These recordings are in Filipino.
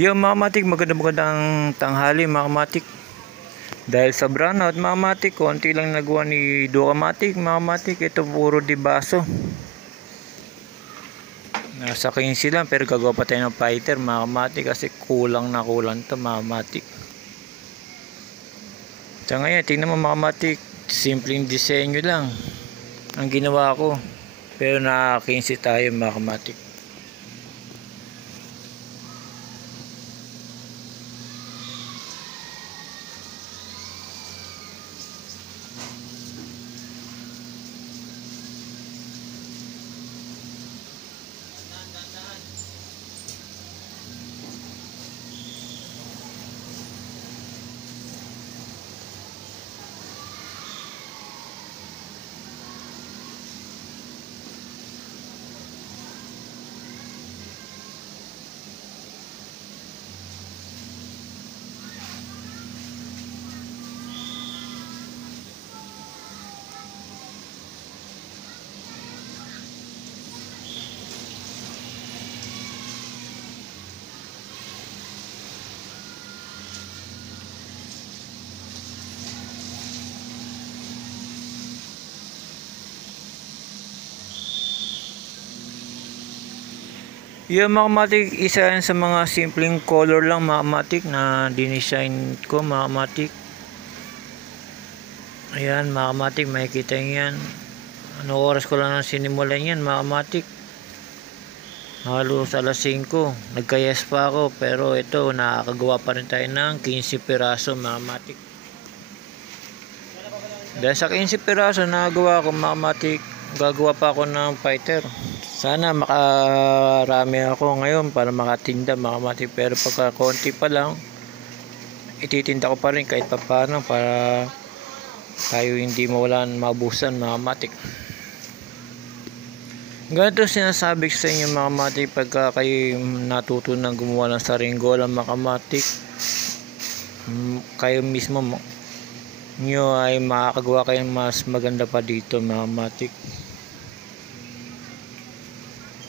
Yung mga matik, magandang tanghali mga matik. Dahil sa brownout mga matik, konti lang nagawa ni Ducamatic mga matik. Ito puro dibaso. Nasa 15 lang pero gagawa pa tayo ng fighter mga matik kasi kulang na kulang to mga matik. Sa ngayon, tingnan mo mga matik, simpleng disenyo lang ang ginawa ko. Pero na 15 tayo mga matik. Yung mga matik, isa yan sa mga simpleng color lang mga matik na dinesign ko mga matik. Ayan mga matik, makikita nyo yan. Ano oras ko lang nang sinimulan yan mga matik. Halos alas 5. Nagka-yes pa ako pero ito nakakagawa pa rin tayo ng 15 piraso mga matik. Dahil sa 15 piraso nagawa ko mga matik, gagawa pa ako ng fighter. Sana makarami ako ngayon para makatinda mga matik, pero pagka konti pa lang ititinda ko pa rin kahit paano para tayo hindi mawalan maubusan mga matik. Ganito sinasabi ko sa inyo mga matik, pagka kayo natutunan gumawa ng saringgola mga matik, kayo mismo nyo ay makakagawa kayo mas maganda pa dito mga matik.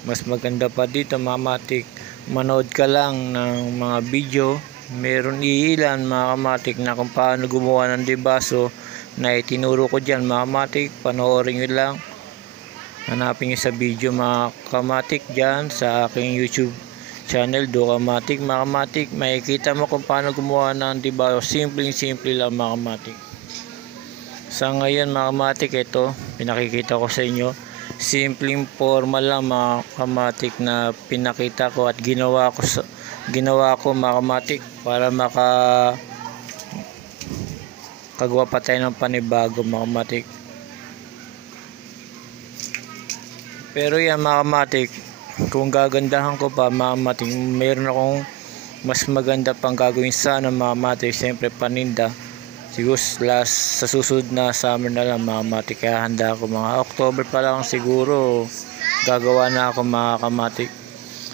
Mas maganda pa dito mga matik, manood ka lang ng mga video, meron iilan mga matik na kung paano gumawa ng dibaso na itinuro ko dyan mga matik. Panoorin nyo lang, hanapin nyo sa video mga kamatik dyan sa aking YouTube channel Ducamatic mga matik. Makikita mo kung paano gumawa ng dibaso, simple lang mga matik. Sa ngayon mga matik, ito pinakikita ko sa inyo, simpleng formal lang mga kamatik na pinakita ko at ginawa ko mga kamatik para makagawa pa tayo ng panibago mga kamatik. Pero yan mga kamatik, kung gagandahan ko pa mga kamatik, meron akong mas maganda pang gagawin sana mga kamatik. Siyempre paninda, siguro sa susunod na summer na lang mga kamatik, kaya handa ako mga October pa lang siguro gagawa na ako mga kamatik.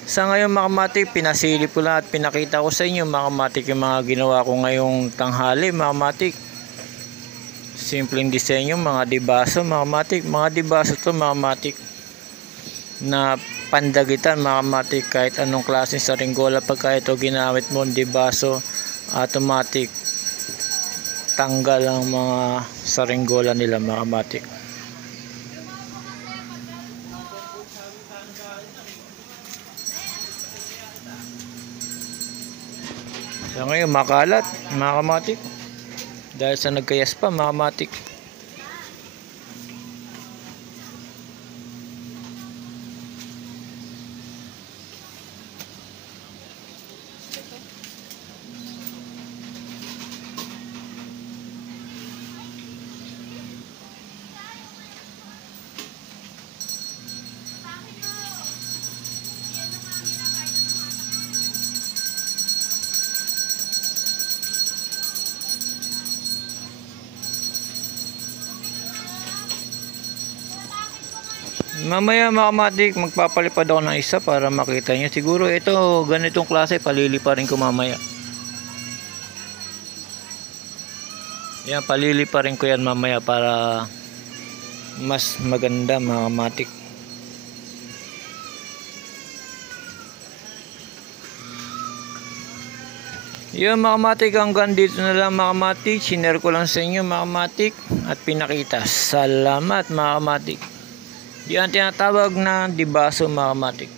Sa ngayon mga kamatik, pinasilip ko lahat, pinakita ko sa inyo mga kamatik yung mga ginawa ko ngayong tanghali mga kamatik. Simpleng disenyo, mga dibaso mga kamatik. Mga dibaso to mga kamatik na pandagitan mga kamatik, kahit anong klaseng saringgola. Pagka ito ginamit mo dibaso, automatic tanggal ang mga saringgola nila mga kamatik. So ngayon makalat mga kamatik dahil sa nagkayas pa mga kamatik. Mamaya mga kamatik, magpapalipad ako ng isa para makita nyo. Siguro ito, ganitong klase, paliliparin ko mamaya. Yan, paliliparin ko yan mamaya para mas maganda mga kamatik. Yun mga kamatik, hanggang dito na lang mga kamatik. Sinare ko lang sa inyo mga kamatik at pinakita. Salamat mga kamatik. Yan tinatawag na dibaso mga kamatik.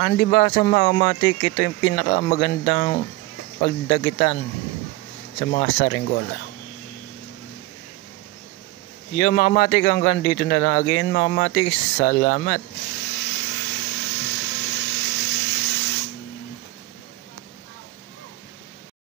Ang dibaso mga kamatik, ito yung pinakamagandang pagdagitan sa mga saranggola. Yung mga kamatik, hanggang dito na lang again mga kamatik. Salamat.